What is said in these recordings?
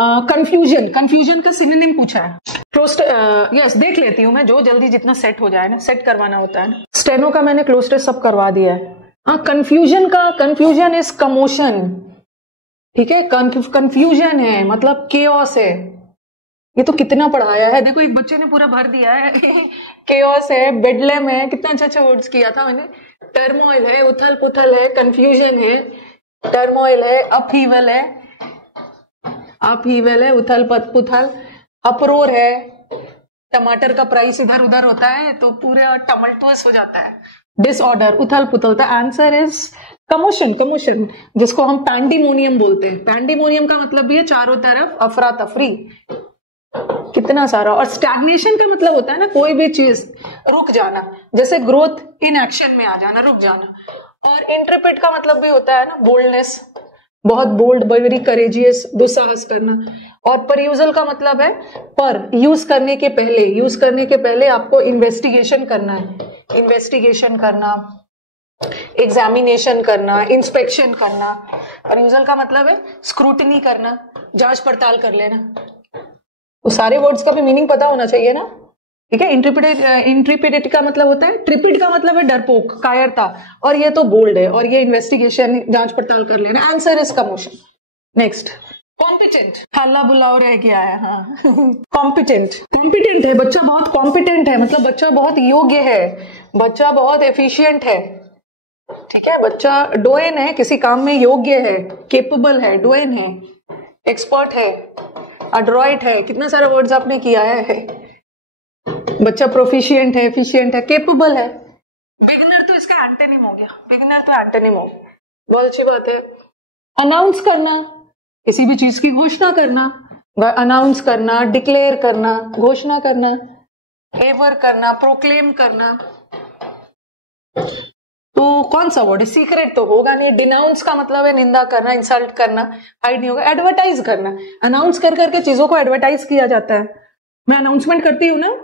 Confusion, confusion का synonym पूछा है। यस, देख लेती हूँ मैं, जो जल्दी जितना सेट हो जाए ना, सेट करवाना होता है ना। स्टेनो का मैंने क्लोज टेस्ट सब करवा दिया है। कंफ्यूजन का, कंफ्यूजन इज कमोशन, ठीक है। कंफ्यूजन है मतलब केओस है। ये तो कितना पढ़ाया है, देखो एक बच्चे ने पूरा भर दिया है। केओस है, बेडलेम है, कितना अच्छा अच्छा वर्ड्स किया था मैंने। टर्मोइल है, उथल पुथल है, कंफ्यूजन है, टर्मोइल है, अपहीवल है, अपहीवल है, उथल पुथल, अप्रोर है। टमाटर का प्राइस इधर उधर होता है तो पूरा टमल्टुअस हो जाता है। डिसऑर्डर, उथल पुथल। The answer is commotion, commotion, जिसको हम पैंडीमोनियम बोलते हैं। पैंडीमोनियम का मतलब भी है चारों तरफ अफरा तफरी, कितना सारा। और स्टैग्नेशन का मतलब होता है ना कोई भी चीज रुक जाना, जैसे ग्रोथ इन एक्शन में आ जाना, रुक जाना। और इंटरप्रेट का मतलब भी होता है ना बोल्डनेस, बहुत बोल्ड, वेरी करेजियस, दुस्साहस करना। और परयूजल का मतलब है पर, यूज करने के पहले, यूज करने के पहले आपको इन्वेस्टिगेशन करना है, इन्वेस्टिगेशन करना, एग्जामिनेशन करना, इंस्पेक्शन करना। परयूजल का मतलब है स्क्रूटनी करना, जांच पड़ताल कर लेना। तो सारे वर्ड्स का भी मीनिंग पता होना चाहिए ना, ठीक है। इंट्रिपिडिटी का मतलब होता है, ट्रिपिड का मतलब है डरपोक, कायरता, और ये तो बोल्ड है, और ये इन्वेस्टिगेशन, जांच पड़ताल कर लेना। Answer is commotion. Next, competent, हल्ला बुलाओ रह गया है। हाँ, कॉम्पिटेंट, कॉम्पिटेंट है बच्चा, बहुत कॉम्पिटेंट है, मतलब बच्चा बहुत योग्य है, बच्चा बहुत एफिशिएंट है, ठीक है। बच्चा डोएन है, किसी काम में योग्य है, केपेबल है, डोएन है, एक्सपर्ट है, अड्रॉइट है, कितना सारा वर्ड्स आपने किया है। बच्चा प्रोफिशिएंट है, एफिशिएंट है, केपेबल है। बिगिनर तो इसका एंटोनिम हो गया, बिगिनर तो एंटोनिम हो गया, बहुत अच्छी बात है। अनाउंस करना, किसी भी चीज की घोषणा करना, अनाउंस करना, डिक्लेयर करना, घोषणा करना, एवर करना, प्रोक्लेम करना। तो कौन सा वर्ड है, सीक्रेट तो होगा नहीं। डिनाउंस का मतलब है निंदा करना, इंसल्ट करना, हाइड नहीं होगा। एडवर्टाइज करना, अनाउंस कर करके चीजों को एडवर्टाइज किया जाता है। मैं अनाउंसमेंट करती हूँ ना,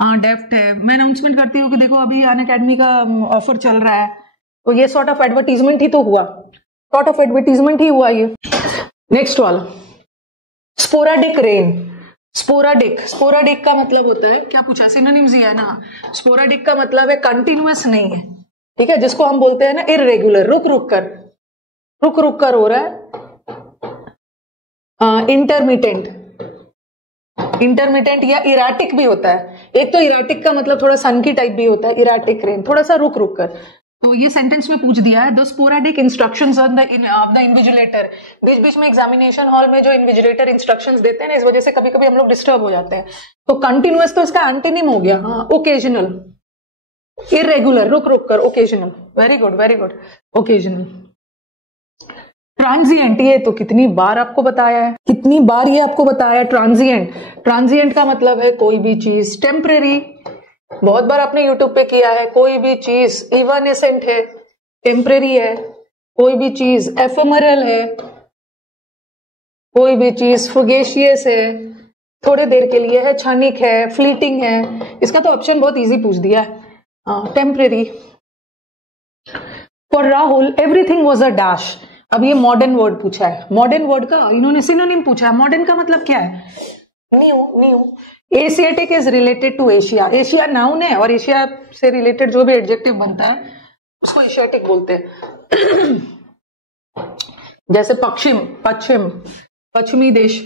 हाँ डेफ्ट है, मैं अनाउंसमेंट करती हूँ कि देखो अभी अन अकेडमी का ऑफर चल रहा है, तो ये सॉर्ट ऑफ एडवर्टीजमेंट ही तो हुआ, सॉर्ट ऑफ एडवर्टीजमेंट ही हुआ ये। नेक्स्ट वाला, स्पोराडिक रेन। स्पोराडिक, स्पोराडिक का मतलब होता है, क्या पूछा, सिनोनिम्स ही है ना। स्पोराडिक का मतलब है कंटिन्यूअस नहीं है, ठीक है, जिसको हम बोलते हैं ना इररेगुलर, रुक रुक कर, रुक रुक कर हो रहा है। इंटरमिटेंट, इंटरमिटेंट या इराटिक भी होता है। एक तो इराटिक का मतलब थोड़ा सन की टाइप भी होता है, इराटिक रेन, थोड़ा सा रुक रुक कर। तो ये सेंटेंस में पूछ दिया है, the sporadic instructions of the invigilator. बीच बीच में एग्जामिनेशन हॉल में जो इन्विजिलेटर इंस्ट्रक्शंस देते हैं ना, इस वजह से कभी कभी हम लोग डिस्टर्ब हो जाते हैं। तो कंटिन्यूअस तो इसका एंटोनिम हो गया। हाँ, ओकेजनल, इरेगुलर, रुक रुक कर, occasional. Very good, very good, occasional. Transient, ये तो कितनी बार आपको बताया है, कितनी बार ये आपको बताया है। ट्रांजिएंट, ट्रांजिएंट का मतलब है कोई भी चीज टेम्परेरी, बहुत बार आपने यूट्यूब पे किया है। कोई भी चीज इवानेसेंट है, टेम्परेरी है। कोई भी चीज एफेमरल है, कोई भी चीज फुगेशियस है, थोड़े देर के लिए है, क्षणिक है, फ्लीटिंग है। इसका तो ऑप्शन बहुत इजी पूछ दिया है, temporary. For Rahul everything was a dash. अब ये मॉडर्न वर्ड पूछा है, मॉडर्न वर्ड का इन्होंने सिनोनिम पूछा है। मॉडर्न का मतलब क्या है, new, new. Asiatic is related to Asia, Asia noun है, और एशिया से रिलेटेड जो भी एडजेक्टिव बनता है उसको एशियाटिक बोलते हैं। जैसे पश्चिम, पश्चिम, पश्चिमी देश।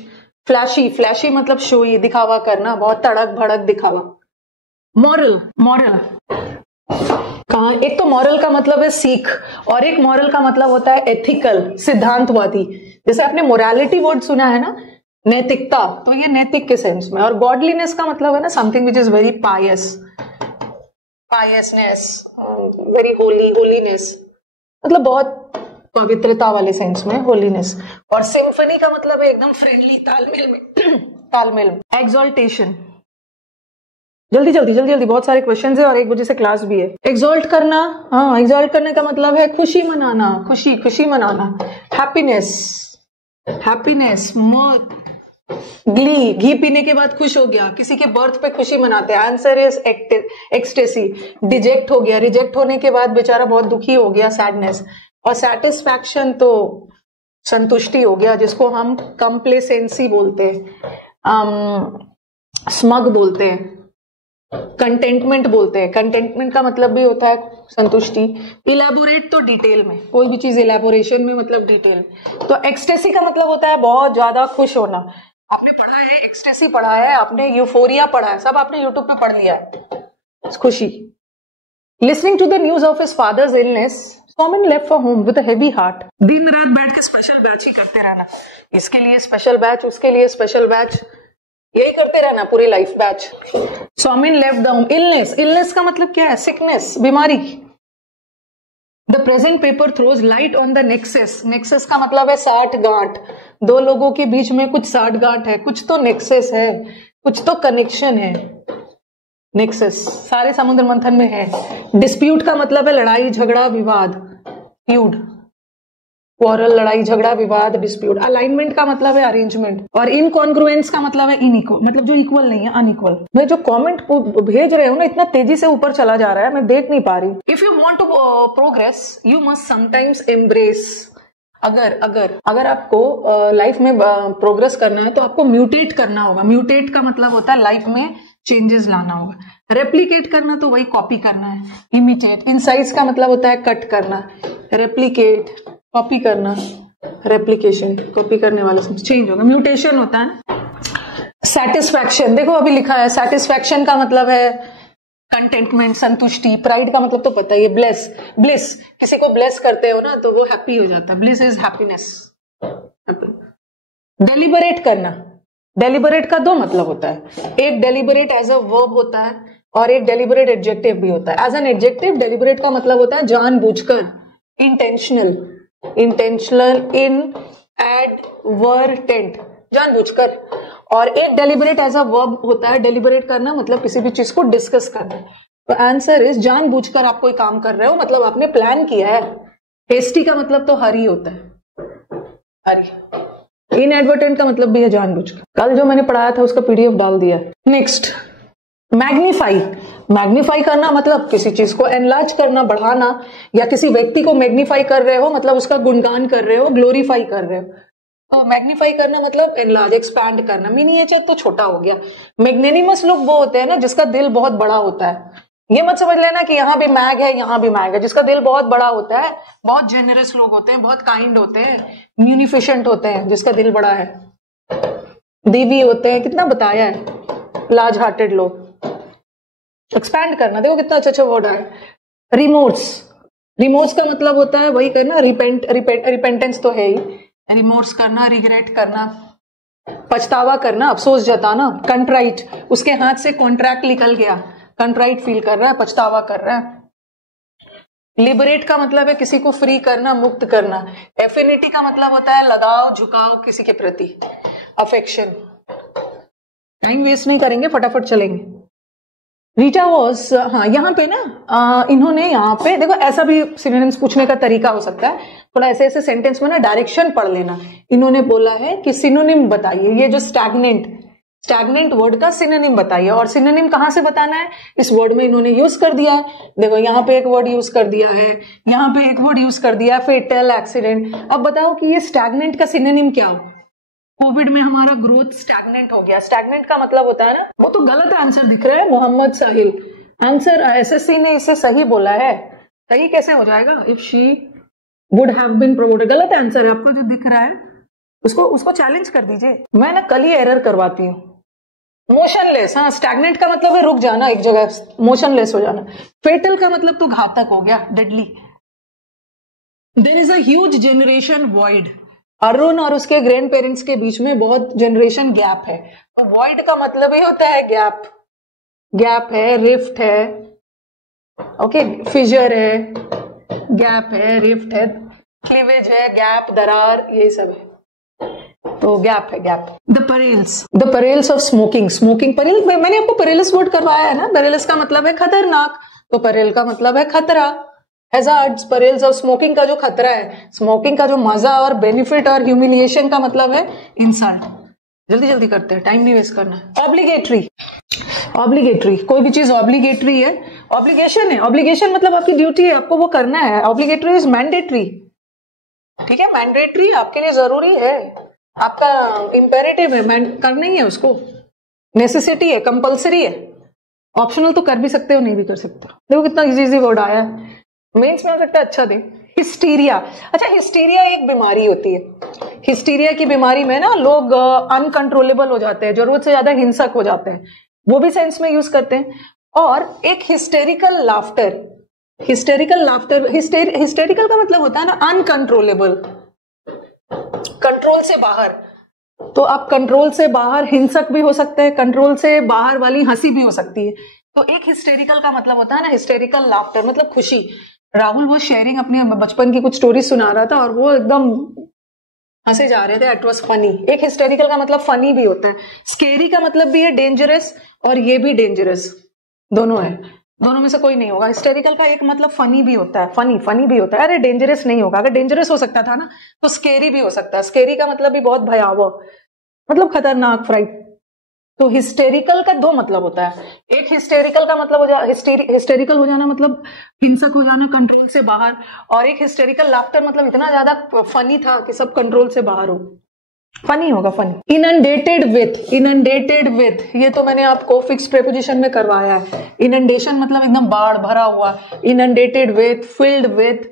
फ्लैशी, फ्लैशी मतलब शोई, दिखावा करना, बहुत तड़क भड़क दिखावा। मॉरल, मॉरल कहा, एक तो मॉरल का मतलब है सीख, और एक मॉरल का मतलब होता है एथिकल, सिद्धांतवादी। जैसे आपने मोरालिटी वर्ड सुना है ना, नैतिकता, तो ये नैतिक के सेंस में। और गॉडलीनेस का मतलब है ना something which is very Payas, piousness, very Holi, holiness, मतलब बहुत पवित्रता वाले सेंस में होलीनेस। और सिम्फनी का मतलब है एकदम फ्रेंडली, तालमेल में, तालमेल में। एक्सॉल्टेशन, जल्दी जल्दी जल्दी जल्दी, बहुत सारे क्वेश्चंस है और 1 बजे से क्लास भी है। एक्सॉल्ट करना, हाँ, एक्सॉल्ट करने का मतलब है खुशी मनाना, खुशी, खुशी मनाना। हैप्पीनेस, हैप्पीनेस, मौत, ग्ली, घी पीने के बाद खुश हो गया, किसी के बर्थ पे खुशी मनाते हैं। Answer is ecstasy. डिजेक्ट हो गया, रिजेक्ट होने के बाद बेचारा बहुत दुखी हो गया, सैडनेस। और सेटिस्फैक्शन तो संतुष्टि हो गया, जिसको हम कंप्लेसेंसी बोलते हैं, स्मग बोलते हैं, कंटेंटमेंट बोलते हैं। कंटेंटमेंट का मतलब भी होता है संतुष्टि। इलेबोरेट तो डिटेल में, कोई भी चीज इलेबोरेशन में मतलब डिटेल। तो एक्सटेसी का मतलब होता है बहुत ज्यादा खुश होना। आपने पढ़ा है एक्सटेसी, पढ़ा है आपने, यूफोरिया पढ़ा है, सब आपने यूट्यूब पे पढ़ लिया है। खुशी। Listening to the news of his father's illness, Somin left for home with a heavy heart. दिन रात बैठ के स्पेशल बैच ही करते रहना, इसके लिए स्पेशल बैच, उसके लिए स्पेशल बैच, यही करते रहना पूरी life batch. Somin left the home. Illness, illness का मतलब क्या है? सिकनेस, बीमारी। The present paper throws light on the nexus. Nexus का मतलब है साठ गांठ, दो लोगों के बीच में कुछ साठ गांठ है, कुछ तो नेक्सस है, कुछ तो कनेक्शन है। नेक्सस सारे समुद्र मंथन में है। डिस्प्यूट का मतलब है लड़ाई झगड़ा विवाद, फ्यूड, क्वारल, लड़ाई झगड़ा विवाद, डिस्प्यूट। अलाइनमेंट का मतलब है अरेंजमेंट, और इनकॉन्ग्रुएंस का मतलब है इनइक्वल, मतलब जो इक्वल नहीं है, अनइक्वल। मैं जो कमेंट भेज रहे हो ना, इतना तेजी से ऊपर चला जा रहा है, मैं देख नहीं पा रही। If you want to progress you must sometimes embrace. अगर आपको लाइफ में प्रोग्रेस करना है तो आपको म्यूटेट करना होगा। म्यूटेट का मतलब होता है लाइफ में चेंजेस लाना होगा। रेप्लिकेट करना तो वही कॉपी करना है। इमिटेट, इंसाइज का मतलब होता है कट करना। रेप्लिकेट कॉपी करना, रेप्लिकेशन कॉपी करने वाला चेंज होगा। म्यूटेशन होता है। सेटिस्फैक्शन, देखो अभी लिखा है, सेटिस्फैक्शन का मतलब है कंटेंटमेंट, संतुष्टि। प्राइड का मतलब तो पता ही है, ब्लेस, ब्लिस, किसी को ब्लेस करते हो ना तो वो हैप्पी हो जाता है। Bliss is happiness. डेलिबरेट करना, डेलिबरेट का दो मतलब होता है, एक डेलिबरेट एज अ वर्ब होता है और एक डेलिबरेट एडजेक्टिव भी होता है। एज एन एडजेक्टिव डेलिबरेट का मतलब होता है जानबूझकर, इंटेंशनल, इंटेंशनल, इन एडवर्टेंट, जानबूझकर। और एक डेलिबरेट एज अ वर्ब होता है, डेलिबरेट करना मतलब किसी भी चीज को डिस्कस करना। तो आंसर इज जानबूझकर आप कोई काम कर रहे हो, मतलब आपने प्लान किया है। हेस्टी का मतलब तो हरी होता है, हरी। इनएडवर्टेंट का मतलब भी है जानबूझकर। कल जो मैंने पढ़ाया था उसका पीडीएफ डाल दिया। Next, magnify. मैग्नीफाई करना मतलब किसी चीज को एनलार्ज करना, बढ़ाना, या किसी व्यक्ति को मैग्नीफाई कर रहे हो मतलब उसका गुणगान कर रहे हो, ग्लोरीफाई कर रहे हो। तो मैग्नीफाई करना मतलब एनलार्ज, एक्सपैंड करना। मिनिएचर तो छोटा हो गया। मैग्नेनिमस लोग वो होते हैं ना जिसका दिल बहुत बड़ा होता है। ये मत समझ लेना कि यहाँ भी मैग है यहाँ भी मैग है। जिसका दिल बहुत बड़ा होता है, बहुत जेनरस लोग होते हैं, बहुत काइंड होते हैं, म्यूनिफिशेंट होते हैं, जिसका दिल बड़ा है। देवी होते हैं, कितना बताया है, लार्ज हार्टेड लोग। एक्सपैंड करना, देखो कितना अच्छा अच्छा वर्ड है। रिमोर्स, रिमोर्स का मतलब होता है वही करना, रिपेंटेंस तो है ही। रिमोर्स करना, रिग्रेट करना, पछतावा करना, अफसोस जताना। कंट्राइट, उसके हाथ से कॉन्ट्रैक्ट निकल गया, कंट्राइट फील कर रहा है, पछतावा कर रहा है। लिबरेट का मतलब है किसी को फ्री करना, मुक्त करना। एफिनिटी का मतलब होता है लगाव, झुकाव किसी के प्रति, अफेक्शन। टाइम वेस्ट नहीं करेंगे, फटाफट चलेंगे। रीटा वॉज, हाँ यहाँ पे ना इन्होंने यहाँ पे देखो, ऐसा भी सिनोनिम्स पूछने का तरीका हो सकता है। थोड़ा ऐसे ऐसे सेंटेंस में ना डायरेक्शन पढ़ लेना। इन्होंने बोला है कि सिनोनिम बताइए, ये जो स्टैग्नेंट वर्ड का सिनोनिम बताइए। और सिनोनिम कहां से बताना है, इस वर्ड में इन्होंने यूज कर दिया है। देखो यहाँ पे एक वर्ड यूज कर दिया है, यहाँ पे एक वर्ड यूज कर दिया है, फेटल, एक्सीडेंट। अब बताओ कि ये स्टैग्नेंट का सिनोनिम क्या हो। कोविड में हमारा ग्रोथ स्टैग्नेंट हो गया। स्टैग्नेंट का मतलब होता है ना, वो तो गलत आंसर दिख रहा है मोहम्मद साहिल। आंसर एसएससी ने इसे सही बोला है। सही कैसे हो जाएगा, if she would have been promoted. गलत आंसर है आपको जो दिख रहा है, उसको चैलेंज कर दीजिए। मैं ना कल ही एरर करवाती हूँ। मोशनलेस, हाँ, स्टैग्नेंट का मतलब है रुक जाना एक जगह, मोशनलेस हो जाना। फेटल का मतलब तो घातक हो गया, deadly. There is a huge generation void. Arun और उसके ग्रैंड पेरेंट्स के बीच में बहुत जनरेशन गैप है। तो वॉइड का मतलब ही होता है गैप। गैप है, रिफ्ट है, ओके, फिजर है, गैप है, रिफ्ट है, क्लीवेज है, गैप, दरार, यही सब है। तो गैप है, gap. The perils of smoking. Smoking, peril, मैंने आपको परेलस वर्ड करवाया है ना। परेलस का मतलब है खतरनाक, तो परेल का मतलब है खतरा। हैजार्ड्स, परेल्स ऑफ स्मोकिंग का जो खतरा है, स्मोकिंग का जो मजा और बेनिफिट और ह्यूमिलिएशन का मतलब है इंसल्ट। जल्दी जल्दी करते हैं, टाइम नहीं वेस्ट करना है। ऑब्लिगेटरी, ऑब्लिगेटरी, कोई भी चीज ऑब्लिगेटरी है, ऑब्लिगेशन है। ऑब्लिगेशन मतलब आपकी ड्यूटी है, आपको वो करना है। Obligatory is mandatory. ठीक है, मैंडेटरी आपके लिए जरूरी है, आपका इंपेरेटिव है, करना ही है उसको, नेसेसिटी है, कंपल्सरी है। ऑप्शनल तो कर भी सकते हो, नहीं भी कर सकते हो। देखो कितना इजी इजी वर्ड आया है, मेंस में हो सकता है अच्छा दे। हिस्टीरिया, अच्छा हिस्टीरिया एक बीमारी होती है। हिस्टीरिया की बीमारी में ना लोग अनकंट्रोलेबल हो जाते हैं, जरूरत से ज्यादा हिंसक हो जाते हैं, वो भी सेंस में यूज करते हैं। और एक hysterical laughter, hysterical laughter, hysterical का मतलब होता है ना अनकंट्रोलेबल, कंट्रोल से बाहर। तो आप कंट्रोल से बाहर हिंसक भी हो सकते हैं, कंट्रोल से बाहर वाली हंसी भी हो सकती है। तो एक हिस्टेरिकल का मतलब होता है ना हिस्टेरिकल लाफ्टर, मतलब खुशी। राहुल वो शेयरिंग अपने बचपन की कुछ स्टोरी सुना रहा था और वो एकदम हंसे जा रहे थे, इट वाज फनी। एक हिस्टेरिकल का मतलब फनी भी होता है। स्केरी का मतलब भी है डेंजरस, और ये भी डेंजरस, दोनों है, दोनों में से कोई नहीं होगा। हिस्टेरिकल का एक मतलब फनी भी होता है, फनी भी होता है। अरे डेंजरस नहीं होगा, अगर डेंजरस हो सकता था ना तो स्केरी भी हो सकता है। स्केरी का मतलब भी बहुत भयावह, मतलब खतरनाक, फ्राइट। तो हिस्टेरिकल का दो मतलब होता है। एक हिस्टेरिकल का मतलब हिस्टेरिकल हो जाना मतलब हिंसक हो जाना, कंट्रोल से बाहर। और एक हिस्टेरिकल लाफ्टर मतलब इतना ज्यादा फनी था कि सब कंट्रोल से बाहर हो, फनी होगा, फनी। इनंडेटेड विथ, ये तो मैंने आपको फिक्स प्रेपोजिशन में करवाया है। इनंडेशन मतलब एकदम बाढ़ भरा हुआ, inundated with, filled with,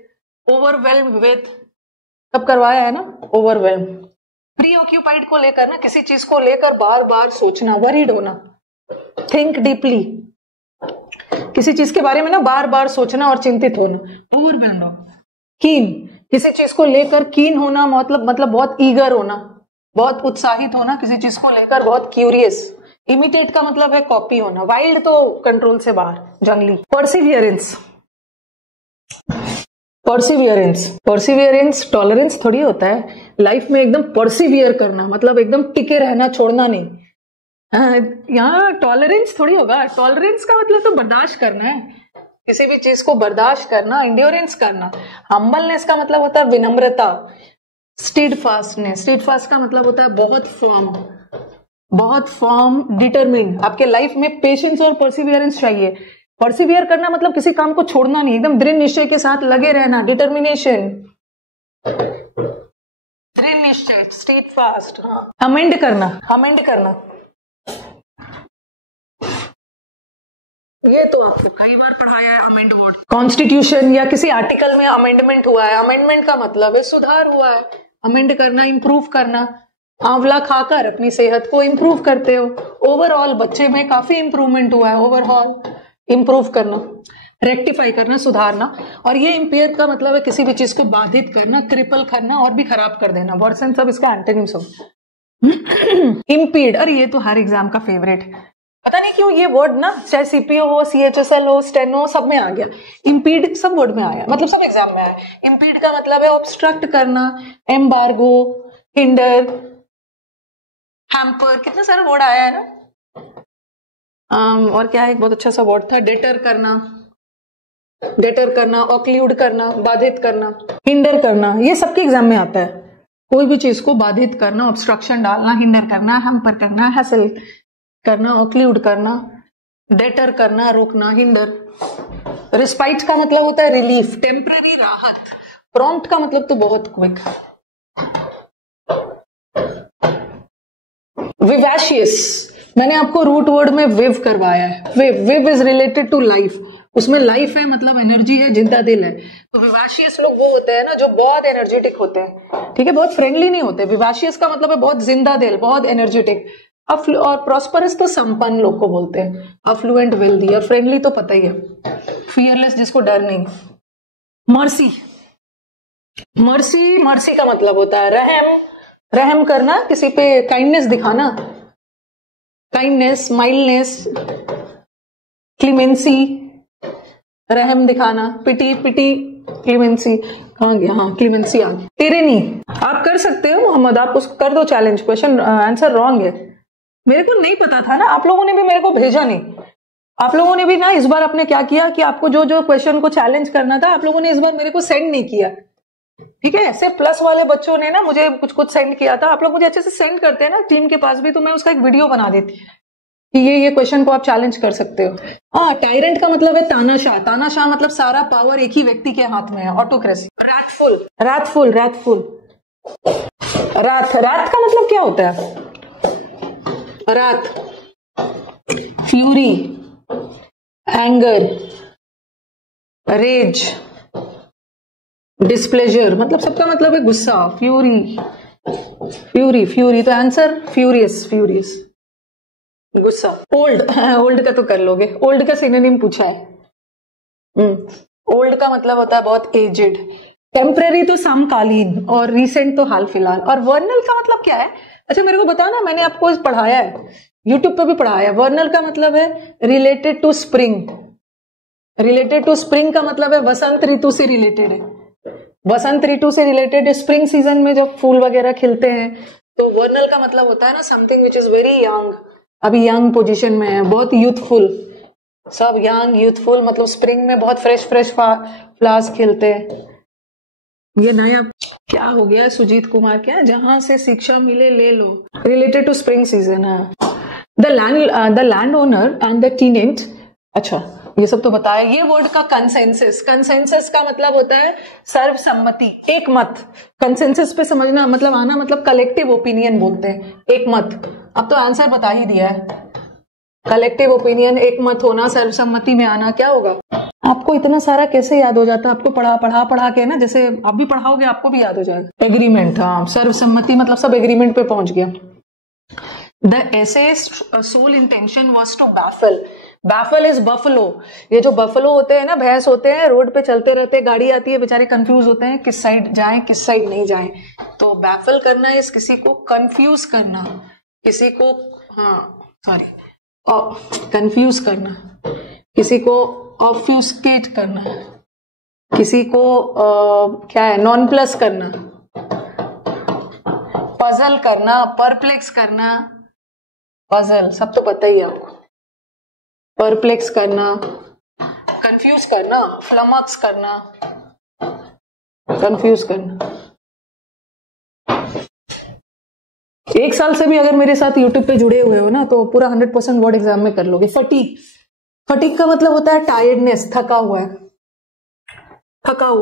overwhelmed with, सब करवाया है ना, ओवरवेल्म। प्री ऑक्यूपाइड को लेकर ना, किसी चीज को लेकर बार बार सोचना, वरीड होना, थिंक डीपली, किसी चीज के बारे में ना बार बार सोचना और चिंतित होना, ओवरवेल्म्ड। कीन, किसी चीज को लेकर कीन होना मतलब बहुत ईगर होना, बहुत उत्साहित होना किसी चीज को लेकर, बहुत क्यूरियस। इमिटेट का मतलब है कॉपी होना। वाइल्ड तो कंट्रोल से बाहर, जंगली। परसिवियरेंस, परसिवियरेंस टॉलरेंस थोड़ी होता है। लाइफ में एकदम परसिवियर करना मतलब एकदम टिके रहना, छोड़ना नहीं। यहाँ टॉलरेंस थोड़ी होगा। टॉलरेंस का मतलब तो बर्दाश्त करना है, किसी भी चीज को बर्दाश्त करना, इंड्योरेंस करना। हम्बलनेस का मतलब होता है विनम्रता। स्टीडफास्टनेस, स्टीडफास्ट का मतलब होता है बहुत फर्म, डिटरमिन्ड। आपके लाइफ में पेशेंस और परसिवियरेंस चाहिए। परसिवियर करना मतलब किसी काम को छोड़ना नहीं, एकदम दृढ़ निश्चय के साथ लगे रहना, डिटर्मिनेशन, दृढ़ निश्चय, स्टीडफास्ट। अमेंड करना, ये तो आपको कई बार पढ़ाया है, अमेंड वर्ड। कॉन्स्टिट्यूशन या किसी आर्टिकल में अमेंडमेंट हुआ है, अमेंडमेंट का मतलब है सुधार हुआ है। अमेंड करना, इंप्रूव करना। आंवला खाकर अपनी सेहत को इंप्रूव करते हो। ओवरऑल बच्चे में काफी इंप्रूवमेंट हुआ है, ओवरऑल इंप्रूव करना, रेक्टिफाई करना, सुधारना। और ये इंपेयर का मतलब है किसी भी चीज को बाधित करना, क्रिपल करना और भी खराब कर देना। वर्ड्स एंड सब इसका एंटोनिम्स हो। इम्पीड, अरे ये तो हर एग्जाम का फेवरेट है, पता नहीं क्यों ये वर्ड ना, चाहे सीपीओ हो, सीएचएसएल हो, स्टेनो, सब में आ गया। इम्पीड सब वर्ड में आया, मतलब सब एग्जाम में आया। इम्पीड का मतलब है ऑब्स्ट्रक्ट करना, एम्बार्गो, हिंडर, हैम्पर, कितने सारे वर्ड आया है ना। और क्या है, एक बहुत अच्छा सा वर्ड था, डेटर करना, ऑक्लूड करना, बाधित करना, हिंडर करना, ये सबके एग्जाम में आता है। कोई भी चीज को बाधित करना, ऑब्स्ट्रक्शन डालना, हिंडर करना, हैम्पर करना, हैसल करना, ऑक्लूड करना, डेटर करना, रोकना, हिंडर। रिस्पाइट का मतलब होता है रिलीफ, टेम्पररी राहत। प्रॉम्प्ट का मतलब तो बहुत क्विक। विवैशियस, मैंने आपको रूट वर्ड में विव करवाया है। विव इज रिलेटेड टू लाइफ, उसमें लाइफ है मतलब एनर्जी है, जिंदा दिल है। तो विवैशियस लोग वो होते हैं ना जो बहुत एनर्जेटिक होते हैं, ठीक है, बहुत फ्रेंडली नहीं होते। विवैशियस का मतलब है बहुत जिंदा दिल, बहुत एनर्जेटिक। और प्रॉस्परस तो संपन्न लोग को बोलते हैं, अफ्लुएंट, वेल्दी। और फ्रेंडली तो पता ही है, फियरलेस, जिसको डर नहीं। मर्सी का मतलब होता है रहम करना, किसी पे काइंडनेस दिखाना, काइंडनेस, माइल्डनेस, क्लीमेंसी, रहम दिखाना, पिटी, क्लीमेंसी। कहाँ गया, हाँ क्लीमेंसी आ गया। टिरेनी, आप कर सकते हो मोहम्मद, आप उसको कर दो चैलेंज। क्वेश्चन आंसर रॉन्ग है, मेरे को नहीं पता था ना, आप लोगों ने भी मेरे को भेजा नहीं। आप लोगों ने भी ना इस बार आपने क्या किया कि आपको जो क्वेश्चन को चैलेंज करना था, आप लोगों ने इस बार मेरे को सेंड नहीं किया, ठीक है। सिर्फ प्लस वाले बच्चों ने ना मुझे कुछ सेंड किया था। आप लोग मुझे अच्छे से सेंड करते हैं ना टीम के पास भी, तो मैं उसका एक वीडियो बना देती। कि ये क्वेश्चन को आप चैलेंज कर सकते हो। हाँ, टायरेंट का मतलब है तानाशाह। तानाशाह मतलब सारा पावर एक ही व्यक्ति के हाथ में है, ऑटोक्रेसी। रात का मतलब क्या होता है? रात, फ्यूरी, एंगर, रेज, डिस्प्लेजर, मतलब सबका मतलब है गुस्सा। फ्यूरी, तो आंसर फ्यूरियस, गुस्सा। ओल्ड का तो कर लोगे, ओल्ड का सिनोनिम पूछा है। ओल्ड का मतलब होता है बहुत एजेड। टेम्परेरी तो समकालीन, और रिसेंट तो हाल फिलहाल। और वर्नल का मतलब क्या है? अच्छा मेरे को बताओ ना, मैंने आपको पढ़ाया है, यूट्यूब पे भी पढ़ाया है। वर्नल का मतलब है रिलेटेड टू स्प्रिंग। का मतलब है वसंत ऋतु से रिलेटेड है। वसंत ऋतु से रिलेटेड, स्प्रिंग सीजन में जब फूल वगैरह खिलते हैं, तो वर्नल का मतलब होता है ना something which is very young, अभी यंग पोजीशन में है, बहुत यूथफुल। सब यंग यूथफुल, मतलब स्प्रिंग में बहुत फ्रेश फ्लावर्स खिलते हैं। ये नया क्या हो गया सुजीत कुमार, क्या जहां से शिक्षा मिले ले लो, रिलेटेड टू स्प्रिंग सीजन है। The land owner and the tenant. अच्छा ये सब तो बताया। ये वर्ड का कंसेंसस का मतलब होता है सर्वसम्मति, एक मत। कंसेंसस पे समझना मतलब आना, मतलब कलेक्टिव ओपिनियन बोलते हैं, एक मत। अब तो आंसर बता ही दिया है, कलेक्टिव ओपिनियन, एक मत होना, सर्वसम्मति में आना। क्या होगा? आपको इतना सारा कैसे याद हो जाता है? आपको पढ़ा के ना, जैसे आप भी पढ़ाओगे आपको भी याद हो जाएगा। एग्रीमेंट, हाँ, सर्वसम्मति मतलब सब एग्रीमेंट पे पहुंच गया। The essay's sole intention was to baffle is buffalo। ये जो बफलो होते हैं ना, भैंस होते हैं, रोड पे चलते रहते हैं, गाड़ी आती है, बेचारे कंफ्यूज होते हैं किस साइड जाएं किस साइड नहीं जाएं। तो बैफल करना इस किसी को कंफ्यूज करना, किसी को कंफ्यूज करना, किसी को ऑब्फ्यूस्केट करना, किसी को क्या है नॉन प्लस करना, पजल करना, परप्लेक्स करना। पजल सब तो पता ही है आपको, परप्लेक्स करना, कंफ्यूज करना, फ्लमक्स करना, कंफ्यूज करना। एक साल से भी अगर मेरे साथ यूट्यूब पे जुड़े हुए हो ना, तो पूरा 100% वर्ड एग्जाम में कर लोगे। फटीग का मतलब होता है टायर्डनेस, थका हुआ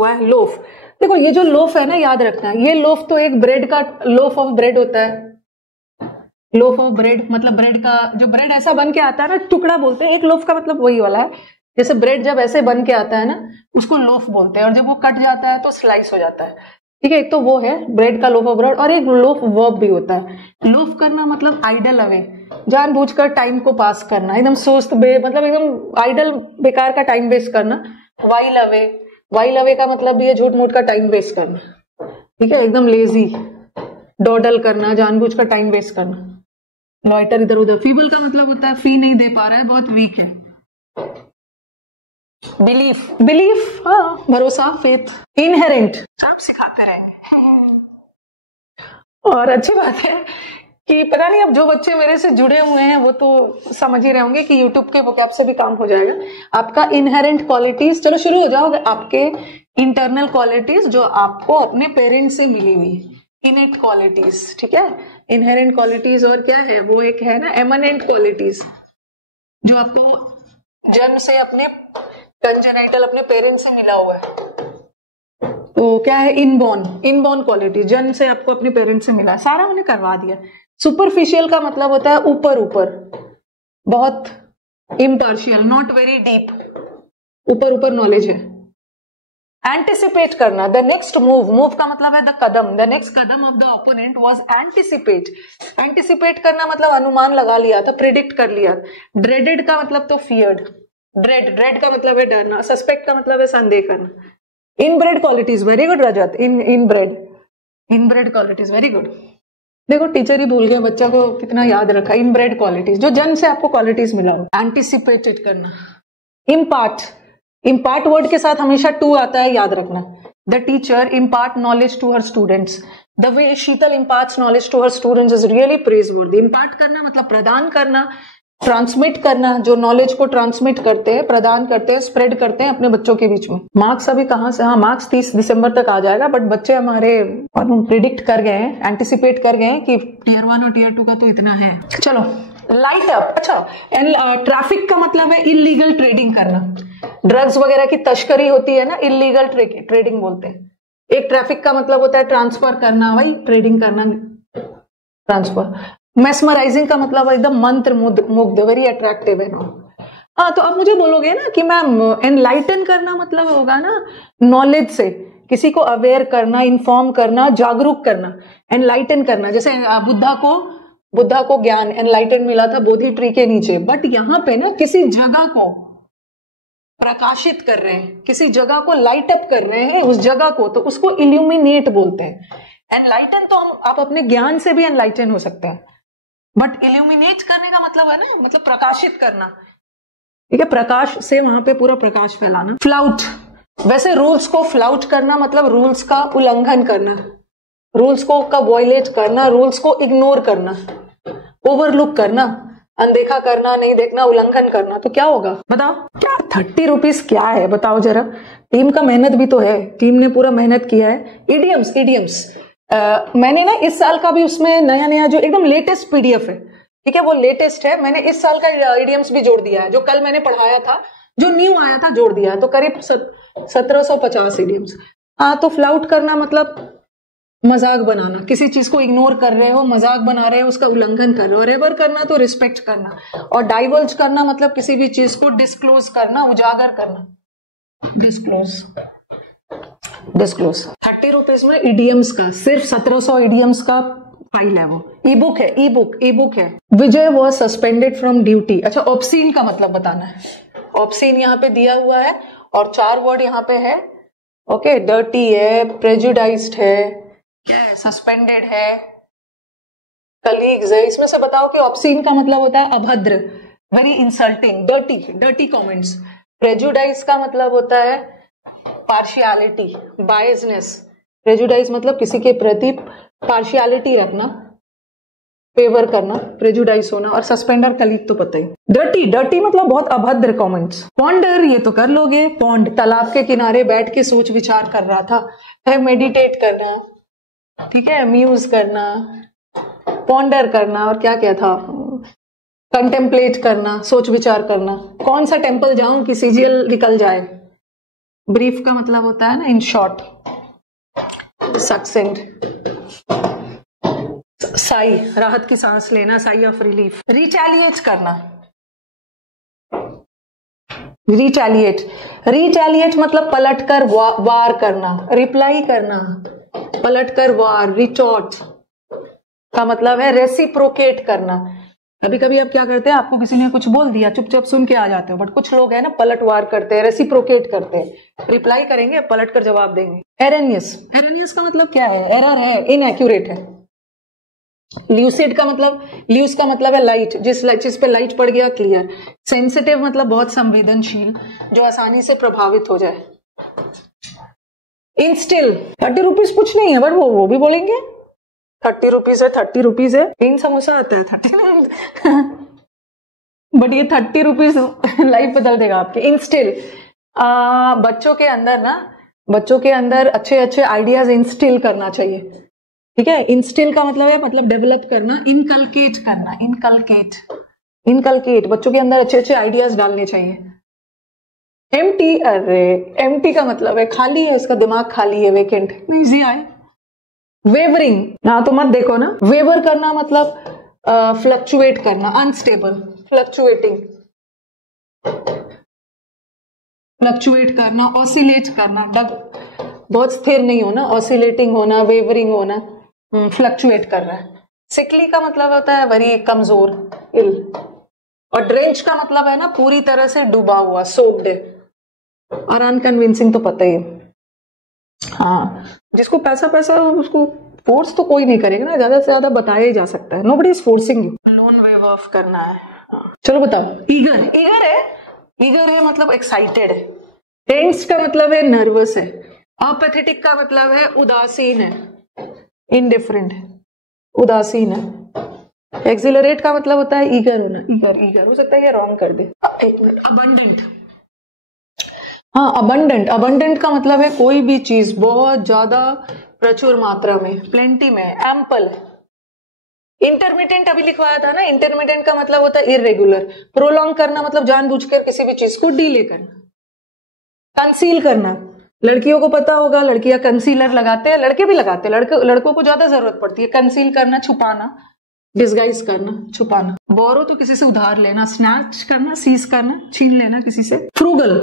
है। लोफ, देखो ये जो लोफ है ना, याद रखना, ये लोफ तो एक ब्रेड का, लोफ ऑफ ब्रेड होता है। लोफ ऑफ ब्रेड मतलब ब्रेड का, जो ब्रेड ऐसा बन के आता है ना, टुकड़ा बोलते हैं। एक लोफ का मतलब वही वाला है, जैसे ब्रेड जब ऐसे बन के आता है ना, उसको लोफ बोलते हैं, और जब वो कट जाता है तो स्लाइस हो जाता है। ठीक है, एक तो वो है ब्रेड का, लोफ ऑफ ब्रेड, और एक लोफ वर्ब भी होता है। लोफ करना मतलब आइडल अवे, जानबूझकर टाइम को पास करना, एकदम सुस्त मतलब एकदम आइडल, बेकार का टाइम वेस्ट करना। वाइल अवे का मतलब भी है झूठ मूठ का टाइम वेस्ट करना। ठीक है, एकदम लेजी, डॉडल करना, जानबूझकर टाइम वेस्ट करना, लॉइटर इधर उधर। फीबल का मतलब होता है फी नहीं दे पा रहा है, बहुत वीक है। बिलीफ, हाँ, भरोसा, फेथ। इनहेरेंट, सब सिखाते रहेंगे। और अच्छी बात है कि पता नहीं, अब जो बच्चे मेरे से जुड़े हुए हैं वो तो समझ ही रहे होंगे कि यूट्यूब के वोकैब से भी काम हो जाएगा। आपका इनहेरेंट क्वालिटीज, चलो शुरू हो जाओगे। आपके इंटरनल क्वालिटीज जो आपको अपने पेरेंट्स से मिली हुई, इनेट क्वालिटीज। ठीक है, इनहेरेंट क्वालिटीज, और क्या है वो, एक है ना एमनेंट क्वालिटीज, जो आपको जन्म से अपने कंजेनाइटल, अपने पेरेंट्स से मिला हुआ है। तो क्या है, इनबॉर्न क्वालिटी, जन्म से आपको अपने पेरेंट्स से मिला है। सारा मैंने करवा दिया। सुपरफिशियल का मतलब होता है ऊपर, बहुत इम्पार्शियल, नॉट वेरी डीप, ऊपर नॉलेज है। एंटिसिपेट करना, द नेक्स्ट मूव का मतलब है the next Kadam of the opponent was anticipate करना मतलब अनुमान लगा लिया था, प्रेडिक्ट कर लिया। ड्रेडेड का मतलब तो फियर्ड, ड्रेड का मतलब है डरना, सस्पेक्ट का मतलब है संदेह करना। इनब्रेड क्वालिटीज, वेरी गुड रजत, इनब्रेड क्वालिटीज, वेरी गुड। देखो टीचर ही भूल गए, बच्चा को कितना याद रखा। इनब्रेड क्वालिटीज, जो जन्म से आपको क्वालिटीज मिला हो। एंटिसिपेटेड करना। इम्पार्ट वर्ड के साथ हमेशा टू आता है, याद रखना। The teacher impart knowledge to her students, the way Sheetal imparts knowledge to her students is really praiseworthy. Impart करना मतलब प्रदान करना, ट्रांसमिट करना, जो नॉलेज को ट्रांसमिट करते हैं, प्रदान करते हैं, स्प्रेड करते हैं अपने बच्चों के बीच में। मार्क्स अभी कहां से, हाँ मार्क्स 30 दिसंबर तक आ जाएगा, बट बच्चे हमारे प्रिडिक्ट कर गए हैं, एंटिसिपेट कर गए हैं कि टीयर 1 और टीयर 2 का तो इतना है। चलो लाइट अप। अच्छा, एंड ट्रैफिक का मतलब है इलीगल ट्रेडिंग करना, ड्रग्स वगैरह की तस्करी होती है ना, इलीगल ट्रेडिंग बोलते हैं। एक ट्रैफिक का मतलब होता है ट्रांसफर करना, वही ट्रेडिंग करना, ट्रांसफर। मेस्मराइजिंग का मतलब एकदम मंत्र मुग्ध, वेरी अट्रैक्टिव है ना। हाँ, तो अब मुझे बोलोगे ना कि मैम एनलाइटन करना मतलब होगा ना नॉलेज से, किसी को अवेयर करना, इन्फॉर्म करना, जागरूक करना, एनलाइटन करना। जैसे बुद्धा को ज्ञान एनलाइटन मिला था बोधि ट्री के नीचे, बट यहाँ पे ना किसी जगह को प्रकाशित कर रहे हैं, किसी जगह को लाइट अप कर रहे हैं, उस जगह को, तो उसको इल्यूमिनेट बोलते हैं। एनलाइटन तो आप अपने ज्ञान से भी एनलाइटन हो सकता है, बट इल्यूमिनेट करने का मतलब है ना, मतलब प्रकाशित करना, ठीक है, प्रकाश से वहां पे पूरा प्रकाश फैलाना। फ्लाउट, वैसे रूल्स को फ्लाउट करना मतलब रूल्स का उल्लंघन करना, रूल्स को का वॉयलेट करना, रूल्स को इग्नोर करना, ओवरलुक करना, अनदेखा करना, नहीं देखना, उल्लंघन करना। तो क्या होगा बताओ, क्या 30 रुपीज क्या है बताओ जरा। टीम का मेहनत भी तो है, टीम ने पूरा मेहनत किया है। इडियम्स मैंने ना इस साल का भी उसमें नया जो एकदम लेटेस्ट पीडीएफ है, ठीक है, वो लेटेस्ट है, मैंने इस साल का इडियम्स भी जोड़ दिया है, जो कल मैंने पढ़ाया था, जो न्यू आया था जोड़ दिया है, तो करीब 1750 इडियम्स। हाँ, तो फ्लाउट करना मतलब मजाक बनाना, किसी चीज को इग्नोर कर रहे हो, मजाक बना रहे हो, उसका उल्लंघन कर रहे हो। रेवर करना तो रिस्पेक्ट करना, और डाइवर्ज करना मतलब किसी भी चीज को डिस्क्लोज करना, उजागर करना, डिस्क्लोज। 30 रुपीज में इडियम्स का सिर्फ 1700 इडियम्स का फाइल है, वो ई बुक है। विजय वॉज सस्पेंडेड फ्रॉम ड्यूटी। अच्छा, ऑब्सीन का मतलब बताना है, ऑब्सीन यहाँ पे दिया हुआ है और 4 वर्ड यहाँ पे है, ओके, डर्टी है, प्रेजुडाइज्ड है, सस्पेंडेड है, कलीग्स है। इसमें से बताओ कि ऑब्सीन का मतलब होता है अभद्र, very insulting, dirty comments. Prejudice का मतलब होता है पार्शियलिटी, बायसनेस। प्रेजुडाइज मतलब किसी के प्रति पार्शियलिटी रखना, फेवर करना, प्रेजुडाइज होना। और सस्पेंडर कलीग तो पता ही। डर्टी मतलब बहुत अभद्र कमेंट्स। पॉन्डर, ये तो कर लोगे, पॉन्ड, तालाब के किनारे बैठ के सोच विचार कर रहा था, है मेडिटेट करना, ठीक है, म्यूज करना, पॉन्डर करना, और क्या क्या था, कंटेम्पलेट करना, सोच विचार करना। कौन सा टेम्पल जाऊं कि सीजीएल निकल जाए। ब्रीफ का मतलब होता है ना इन शॉर्ट, सक्सेंट। साई, राहत की सांस लेना, साई ऑफ रिलीफ। रिटेलिएट करना, रिटेलिएट मतलब पलटकर वार करना, रिप्लाई करना, पलटकर वार। रिटॉर्ट का मतलब है रेसिप्रोकेट करना। कभी कभी आप क्या करते हैं, आपको किसी ने कुछ बोल दिया, चुपचाप सुन के आ जाते हो, बट कुछ लोग है ना पलटवार करते हैं, रेसिप्रोकेट करते हैं, रिप्लाई करेंगे, पलट कर जवाब देंगे। एरेनियस का मतलब क्या है, एरर है, इनएक्यूरेट है। ल्यूसिड का मतलब है लाइट, जिस चीज पे लाइट पड़ गया क्लियर। सेंसिटिव मतलब बहुत संवेदनशील, जो आसानी से प्रभावित हो जाए। इंस्टिल, 30 रुपीज कुछ नहीं है, बट वो भी बोलेंगे 30 रुपीज है। 3 समोसा आता है 30 बट ये 30 रुपीज लाइफ बदल देगा आपके। इंस्टिल, बच्चों के अंदर अच्छे आइडियाज इंस्टिल करना चाहिए, ठीक है। इंस्टिल का मतलब है मतलब डेवलप करना, इनकलकेट करना, इनकलकेट बच्चों के अंदर अच्छे आइडियाज डालने चाहिए। एम्प्टी, अरे एम्प्टी का मतलब है खाली है, उसका दिमाग खाली है, वेकेंट। इजी आए। वेवरिंग, हाँ तो मत देखो ना, वेवर करना मतलब फ्लक्चुएट करना, अनस्टेबल, फ्लक्चुएट करना, ऑसिलेट करना, बहुत स्थिर नहीं होना, ऑसिलेटिंग होना, वेवरिंग होना, फ्लक्चुएट कर रहा है। सिकली का मतलब होता है वेरी कमजोर, इल। और ड्रेंच का मतलब है ना पूरी तरह से डूबा हुआ, सोक्ड। और अनकन्विंसिंग तो पता ही है। हाँ, जिसको पैसा उसको फोर्स तो कोई नहीं करेगा ना, ज्यादा से ज्यादा बताया ही जा सकता है। Nobody is forcing you. Loan wave of करना है। हाँ। चलो बताओ। ईगर है मतलब एक्साइटेड है। टेंस का मतलब है नर्वस है। अपैथेटिक का मतलब है उदासीन है, इनडिफरेंट, उदासीन है। एक्सिलरेट का मतलब होता है ईगर होना, ईगर हो सकता है ये रॉन्ग कर दे। एक मिनट। अबंडेंट, हाँ अबंडेंट का मतलब है कोई भी चीज बहुत ज्यादा प्रचुर मात्रा में, प्लेंटी में, एम्पल, इंटरमिटेंट अभी लिखवाया था ना, इंटरमिटेंट का मतलब होता है इररेगुलर। प्रोलॉन्ग करना मतलब जानबूझकर किसी भी चीज को डिले करना। कंसील करना, लड़कियों को पता होगा, लड़कियां कंसीलर लगाते हैं, लड़के भी लगाते हैं, लड़कों को ज्यादा जरूरत पड़ती है। कंसील करना छुपाना, डिस्गाइज करना छुपाना। बोरो तो किसी से उधार लेना, स्नैच करना, सीज करना, छीन लेना किसी से। फ्रूगल,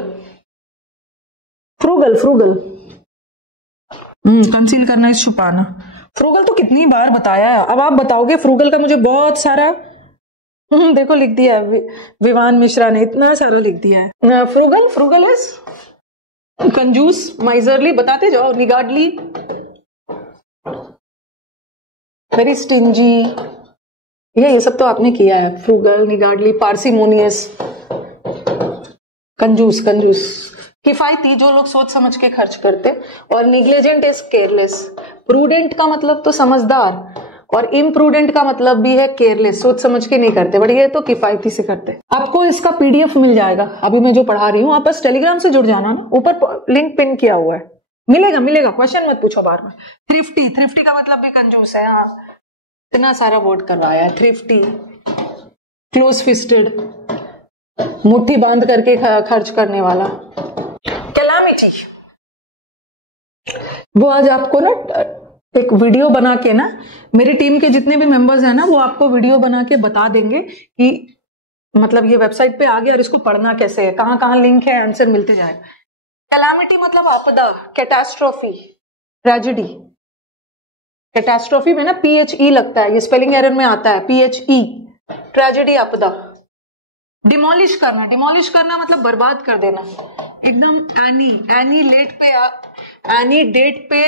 फ्रूगल फ्रूगल कंसील करना इस छुपाना। फ्रूगल तो कितनी बार बताया है, अब आप बताओगे फ्रूगल का। मुझे बहुत सारा देखो लिख दिया है विवान मिश्रा ने, इतना सारा लिख दिया है। फ्रूगल, फ्रूगल इज कंजूस, माइजरली, बताते जाओ। निगार्डली, वेरी स्टिंजी, ये सब तो आपने किया है। फ्रूगल, निगार्डली, पार्सिमोनियस, कंजूस, कंजूस। किफायती, जो लोग सोच समझ के खर्च करते। और निग्लिजेंट इज केयरलेस। प्रूडेंट का मतलब तो समझदार, और इम्प्रूडेंट का मतलब भी है केयरलेस, सोच समझ के नहीं करते, बट ये तो किफायती से करते। आपको इसका पीडीएफ मिल जाएगा अभी मैं जो पढ़ा रही हूँ, आप बस टेलीग्राम से जुड़ जाना ना, ऊपर लिंक पिन किया हुआ है, मिलेगा मिलेगा, क्वेश्चन मत पूछो बार बार। थ्रिफ्टी, थ्रिफ्टी का मतलब भी कंजूस है। हाँ, इतना सारा वर्ड करवाया है। थ्रिफ्टी, क्लोज फिस्टेड, मुट्ठी बांध करके खर्च करने वाला। कैलामिटी, वो आज आपको ना एक वीडियो बना के ना, मेरी टीम के जितने भी मेंबर्स हैं ना, वो आपको वीडियो बना के बता देंगे कि मतलब ये वेबसाइट पे आ गया और इसको पढ़ना कैसे है, कहां कहां लिंक है, आंसर मिलते जाए। कैलामिटी मतलब आपदा, कैटास्ट्रोफी, ट्रेजेडी। कैटास्ट्रोफी में ना PHE लगता है, ये स्पेलिंग एरर में आता है, PHE, ट्रेजेडी, आपदा। डिमोलिश करना, डिमोलिश करना मतलब बर्बाद कर देना एकदम। एनी डेट पे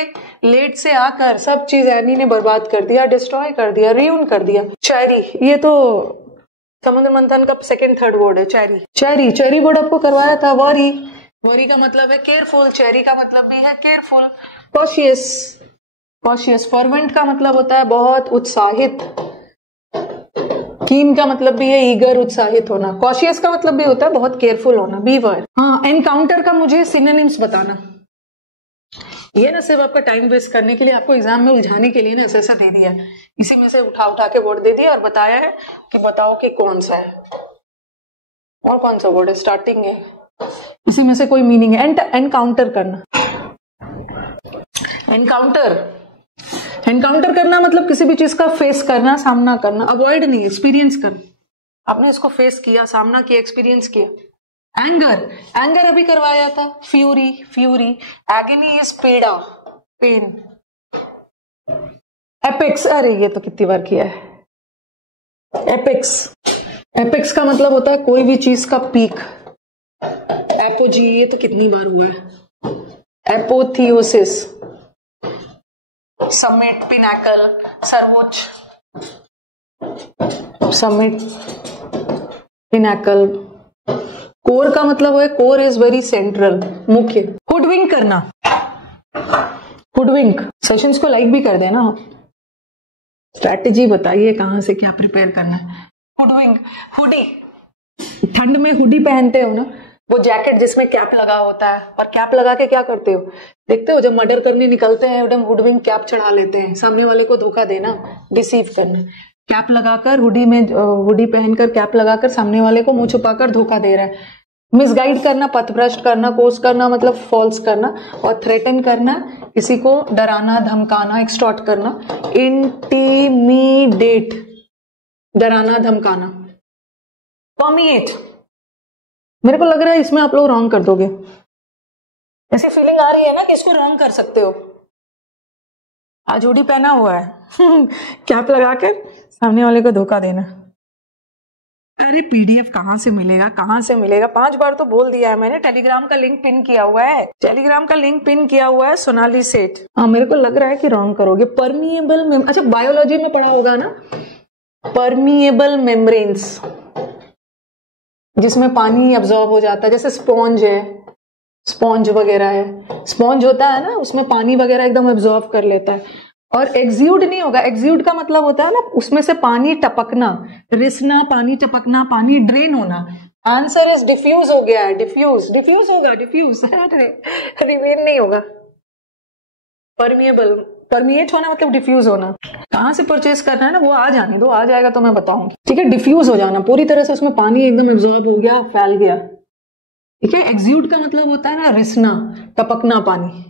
लेट से आकर सब चीज एनी ने बर्बाद कर दिया, डिस्ट्रॉय कर दिया, रियून कर दिया। चेरी, ये तो समुद्र मंथन का सेकंड थर्ड वर्ड है, चेरी। चेरी, चेरी वर्ड आपको करवाया था। वरी, वरी का मतलब है केयरफुल, चेरी का मतलब भी है केयरफुल। Cautious, cautious. फर्वेंट का मतलब होता है बहुत उत्साहित। कीन का मतलब भी है ईगर, उत्साहित होना। कॉशियस का मतलब भी होता है बहुत केयरफुल होना। बीवर। हाँ, एनकाउंटर का मुझे सिनोनिम्स बताना। ये ना सिर्फ आपका टाइम वेस्ट करने के लिए, आपको एग्जाम में उलझाने के लिए ना ऐसा दे दिया, इसी में से उठा उठा के वर्ड दे दिया और बताया है कि बताओ कि कौन सा है और कौन सा वर्ड है, स्टार्टिंग है, इसी में से कोई मीनिंग है। एनकाउंटर करना, एनकाउंटर, एनकाउंटर करना मतलब किसी भी चीज का फेस करना, सामना करना। अवॉइड नहीं, एक्सपीरियंस करना। आपने इसको फेस किया, सामना किया, एक्सपीरियंस किया। एंगर, एंगर अभी करवाया था। Fury, fury. एगनी इज पीड़ा, पेन। एपेक्स, अरे ये तो कितनी बार किया है। एपेक्स, एपेक्स का मतलब होता है कोई भी चीज का पीक। एपोजी, ये तो कितनी बार हुआ है। एपोथियोसिस, समिट, पिनाकल, सर्वोच्च, समिट, पिनाकल। कोर का मतलब है कोर इज वेरी सेंट्रल, मुख्य। हुडविंक करना, हुडविंक। सेशंस को लाइक भी कर देना। स्ट्रैटेजी बताइए कहां से क्या प्रिपेयर करना है। हुडविंक, हुडी, ठंड में हुडी पहनते हो ना, वो जैकेट जिसमें कैप लगा होता है, और कैप लगा के क्या करते हो, देखते हो जब मर्डर करने निकलते हैं एकदम हुडविंक कैप चढ़ा लेते हैं, सामने वाले को धोखा देना, डिसीव करना। कैप लगाकर, हुडी में, हुडी पहनकर कैप लगाकर सामने वाले को मुंह छुपाकर धोखा दे रहा है। मिसगाइड करना, पथभ्रष्ट करना, कोर्स करना मतलब फॉल्स करना। और थ्रेटन करना, किसी को डराना, धमकाना, एक्सटॉर्ट करना। इंटिमिडेट, डराना, धमकाना। परमिएट, मेरे को लग रहा है इसमें आप लोग रॉन्ग कर दोगे, ऐसी फीलिंग आ रही है ना कि इसको रॉन्ग कर सकते हो। आज हुडी पहना हुआ है कैप लगाकर सामने वाले को धोखा देना। अरे पीडीएफ कहां से मिलेगा, कहां से मिलेगा? 5 बार तो बोल दिया है मैंने। टेलीग्राम का लिंक पिन किया हुआ है, टेलीग्राम का लिंक पिन किया हुआ है, सोनाली सेठ। हाँ, मेरे को लग रहा है कि रॉन्ग करोगे। परमिएबल, अच्छा बायोलॉजी में पढ़ा होगा ना, परमिएबल मेम्ब्रेन्स, जिसमें पानी अब्सॉर्ब हो जाता है, जैसे स्पॉन्ज है, स्पॉन्ज वगैरह है, स्पॉन्ज होता है ना, उसमें पानी वगैरह एकदम अब्सॉर्ब कर लेता है। और एक्सियूड नहीं होगा, एक्सियूड का मतलब होता है ना उसमें से पानी टपकना, रिसना, पानी टपकना, पानी ड्रेन होना। आंसर इज डिफ्यूज हो गया है, डिफ्यूज, डिफ्यूज होगा, डिफ्यूज, रिमेन नहीं होगा। परमिएबल, परमिएट होना मतलब डिफ्यूज होना। कहाँ से परचेस करना है ना वो आ जाने दो, आ जाएगा तो मैं बताऊंगी। ठीक है, डिफ्यूज हो जाना पूरी तरह से, उसमें पानी एकदम एब्जॉर्ब हो गया, फैल गया। ठीक है, एक्सूड का मतलब होता है ना रिसना, टपकना पानी।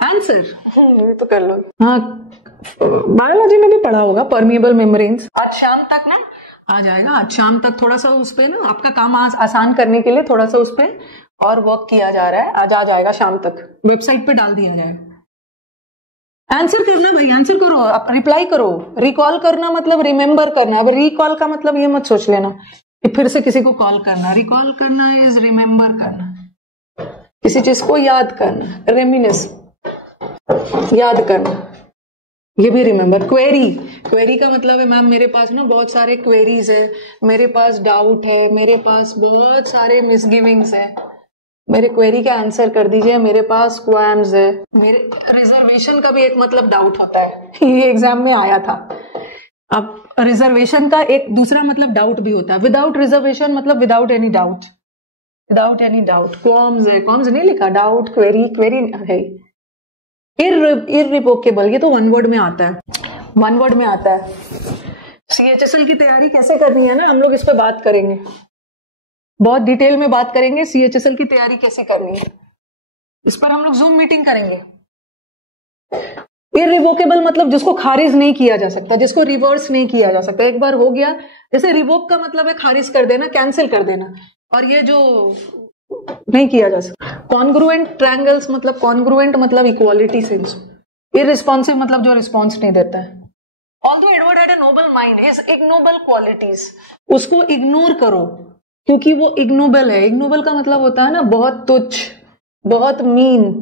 आंसर ये तो कर लो। हाँ, बायोलॉजी में भी पढ़ा होगा, परमिएबल मेम्ब्रेन्स। आज शाम तक ना आ जाएगा, आज शाम तक थोड़ा सा उस पे ना आपका काम आसान करने के लिए थोड़ा सा उस पे और वर्क किया जा रहा है, आज आ जाएगा शाम तक, वेबसाइट पे डाल दिया जाएगा। आंसर करना भाई, आंसर करो, आप रिप्लाई करो। रिकॉल करना मतलब रिमेम्बर करना। अब रिकॉल का मतलब ये मत सोच लेना कि फिर से किसी को कॉल करना। रिकॉल करना इज रिमेम्बर करना, किसी चीज को याद करना, रेमिनिस, याद करना, ये भी रिमेम्बर। क्वेरी, क्वेरी का मतलब है मैम मेरे पास ना बहुत सारे क्वेरीज है, मेरे पास डाउट है, मेरे पास बहुत सारे मिसगिविंग्स है, मेरे क्वेरी का आंसर कर दीजिए, मेरे पास क्वाम्स है। मेरे रिजर्वेशन का भी एक मतलब डाउट होता है, ये एग्जाम में आया था। अब रिजर्वेशन का एक दूसरा मतलब डाउट भी होता है। विदाउट रिजर्वेशन मतलब without any doubt, without any doubt. Qualms है, क्वाम्स नहीं लिखा, डाउट, क्वेरी, क्वेरी है। इररिवोकेबल, ये तो वन वर्ड में आता है, वन वर्ड में आता है। सीएचएसएल की तैयारी कैसे करनी है ना, हम लोग इस पे बात करेंगे, बहुत डिटेल में बात करेंगे सीएचएसएल की तैयारी कैसे करनी है, इस पर हम लोग जूम मीटिंग करेंगे। इररिवोकेबल मतलब जिसको खारिज नहीं किया जा सकता, जिसको रिवर्स नहीं किया जा सकता, एक बार हो गया। जैसे रिवोक का मतलब है खारिज कर देना, कैंसिल कर देना, और ये जो नहीं किया जा सकता। कॉन्ग्रुएंट ट्रायंगल्स मतलब, कॉन्ग्रुएंट मतलब इक्वालिटी सेंस। इररिस्पॉन्सिव मतलब जो रिस्पॉन्स नहीं देता है। Although Edward had a Nobel mind, his ignoble qualities, उसको इग्नोर करो क्योंकि वो इग्नोबल है। इग्नोबल का मतलब होता है ना बहुत तुच्छ, बहुत मीन,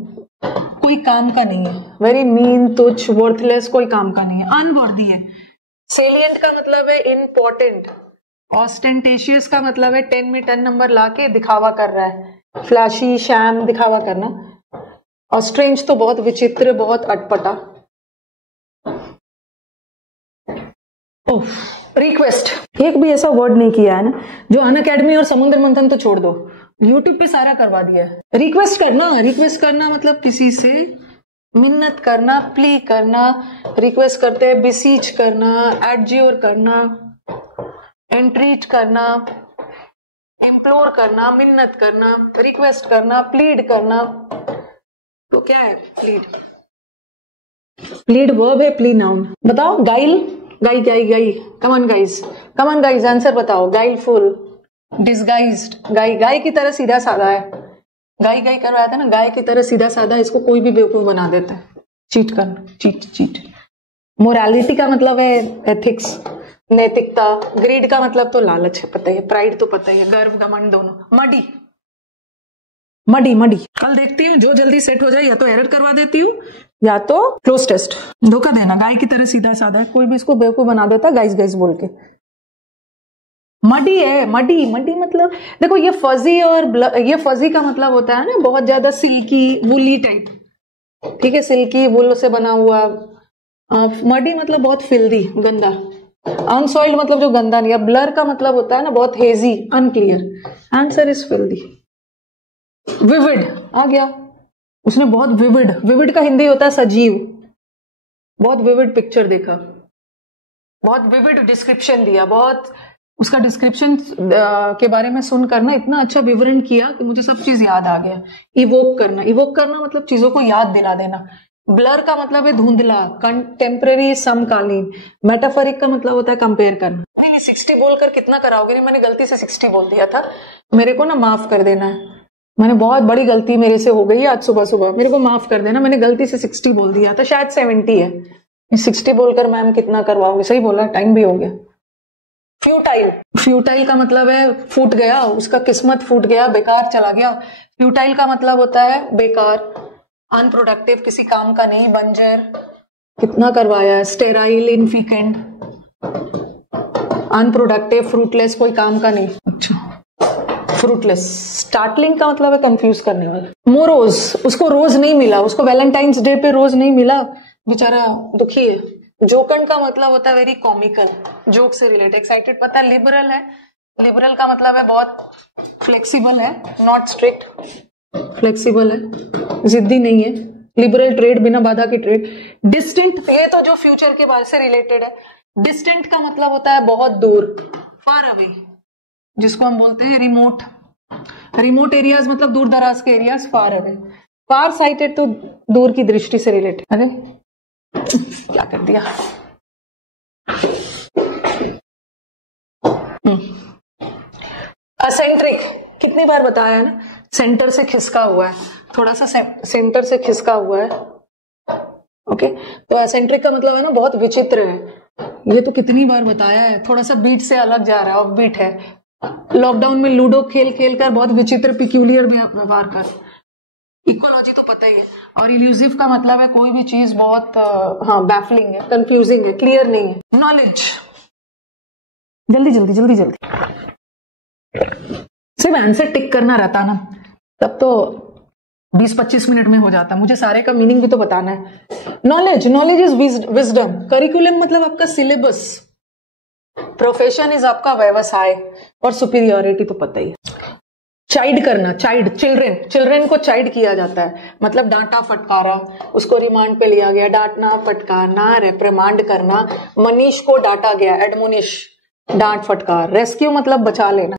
कोई काम का नहीं है, वेरी मीन, तुच्छ, वर्थलेस, कोई काम का नहीं है, अनवर्दी है। सेलिएंट का मतलब है इम्पोर्टेंट। ऑस्टेंटेशियस का मतलब है 10 में 10 नंबर लाके दिखावा कर रहा है, फ्लैशी, शैम, दिखावा करना। और स्ट्रेंज तो बहुत विचित्र, बहुत अटपटा। रिक्वेस्ट एक भी ऐसा वर्ड नहीं किया है ना जो अनअकैडमी और समुद्र मंथन तो छोड़ दो, यूट्यूब पे सारा करवा दिया है। रिक्वेस्ट करना, रिक्वेस्ट करना मतलब किसी से मिन्नत करना, प्ली करना। रिक्वेस्ट करते हैं बिसीच करना, एडज्योर करना, एंट्रीट करना, इम्प्लोर करना, मिन्नत करना, रिक्वेस्ट करना, प्लीड करना। तो क्या है प्लीड? प्लीड वर्ब है, प्ली नाउन। बताओ, गाइल, गाई, गाई, गाई, कमन गाइज, कमन गाइज, आंसर बताओ। गाइलफुल, डिसगाइज्ड, गाय, गाय की तरह सीधा साधा है। गाय गाय करवाया था ना, गाय की तरह सीधा साधा, इसको कोई भी बेवकूफ बना देता है। चीट करना, चीट, चीट। मोरालिटी का मतलब है एथिक्स, नैतिकता। ग्रीड का मतलब तो लालच है, पता है। प्राइड तो पता ही है, गर्व, घमंड दोनों। Muddy, muddy, muddy. कल देखती हूँ, जो जल्दी सेट हो जाए, या तो एरर करवा देती हूँ या तो क्लोज टेस्ट। धोखा देना, गाय की तरह सीधा साधा है, कोई भी इसको बेवकूफ बना देता, गाइस गाइस बोल के। मडी है, मडी, मडी मतलब देखो ये फजी, और ये फजी का मतलब होता है ना बहुत ज्यादा सिल्की, वुली टाइप। ठीक है, सिल्की, वुल से बना हुआ। मडी मतलब बहुत फिल्दी, गंदा। अनसॉइल्ड मतलब जो गंदा नहीं है। ब्लर का मतलब होता है ना बहुत hazy, unclear. Answer is filthy. Vivid आ गया, उसने बहुत विविड, विविड का हिंदी होता है सजीव। बहुत विविड पिक्चर देखा, बहुत विविड डिस्क्रिप्शन दिया, बहुत उसका डिस्क्रिप्शन के बारे में सुनकर ना इतना अच्छा विवरण किया कि मुझे सब चीज याद आ गया। इवोक करना, इवोक करना मतलब चीजों को याद दिला देना। ब्लर का मतलब है धुंधला, कंटेम्पररी, समकालीन। मेटाफरिक का मतलब होता है कंपेयर करना। नहीं 60 बोलकर कितना कराओगे? नहीं, मैंने गलती से 60 बोल दिया था, मेरे को ना माफ कर देना है। मैंने बहुत बड़ी गलती मेरे से हो गई आज सुबह सुबह, मेरे को माफ कर देना। मैंने गलती से 60 बोल दिया था, शायद 70 है। 60 बोलकर मैम कितना करवाओगे? सही बोला, टाइम भी हो गया। फ्यूटाइल, फ्यूटाइल का मतलब है फूट गया, उसका किस्मत फूट गया, बेकार चला गया। फ्यूटाइल का मतलब होता है बेकार, अनप्रोडक्टिव, किसी काम का नहीं, बंजर। कितना करवाया है? स्टेराइल, इनफिकेंट, अनप्रोडक्टिव, फ्रूटलेस, कोई काम का नहीं। अच्छा, फ्रूटलेस। स्टार्टलिंग का मतलब है कंफ्यूज करने वाला। मोरोज, उसको रोज नहीं मिला, उसको वैलेंटाइंस डे पे रोज नहीं मिला, बेचारा दुखी है। जोकंड का मतलब होता है वेरी कॉमिकल, जोक से रिलेटेड। एक्साइटेड पता है। लिबरल है, लिबरल का मतलब है बहुत फ्लेक्सिबल है, नॉट स्ट्रिक्ट, फ्लेक्सिबल है, जिद्दी नहीं है, लिबरल ट्रेड, बिना बाधा की ट्रेड। डिस्टेंट, ये तो जो फ्यूचर के बारे से रिलेटेड है। डिस्टेंट का मतलब होता है बहुत दूर, फार अवे, जिसको हम बोलते हैं रिमोट। रिमोट एरियाज मतलब दूर दराज के एरियाज, फार अवे। फार साइटेड तो दूर की दृष्टि से रिलेटेड। अरे क्या कर दिया। असेंट्रिक कितनी बार बताया ना, सेंटर से खिसका हुआ है, थोड़ा सा सेंटर से खिसका हुआ है। ओके, तो एसेंट्रिक का मतलब है ना बहुत विचित्र है, ये तो कितनी बार बताया है, थोड़ा सा बीट से अलग जा रहा है, ऑफ बीट है। लॉकडाउन में लूडो खेल खेल कर बहुत विचित्र पिक्यूलियर व्यवहार कर। इक्वलॉजी तो पता ही है। और इल्यूसिव का मतलब है कोई भी चीज बहुत बैफलिंग है, कंफ्यूजिंग है, क्लियर नहीं है। नॉलेज, जल्दी जल्दी जल्दी जल्दी, सिर्फ आंसर टिक करना रहता ना, तब तो 20-25 मिनट में हो जाता। मुझे सारे का मीनिंग भी तो बताना है। Knowledge, knowledge is wisdom. Curriculum मतलब आपका सिलेबस। प्रोफेशन इज आपका व्यवसाय, और सुपीरियोरिटी तो पता ही है। चाइड करना, चाइड, चिल्ड्रेन, चिल्ड्रेन को चाइड किया जाता है, मतलब डांटा फटकारा, उसको रिमांड पे लिया गया। डांटना, फटकारना, रेप्रिमांड करना। मनीष को डांटा गया, एडमोनिश, डांट फटकार। रेस्क्यू मतलब बचा लेना।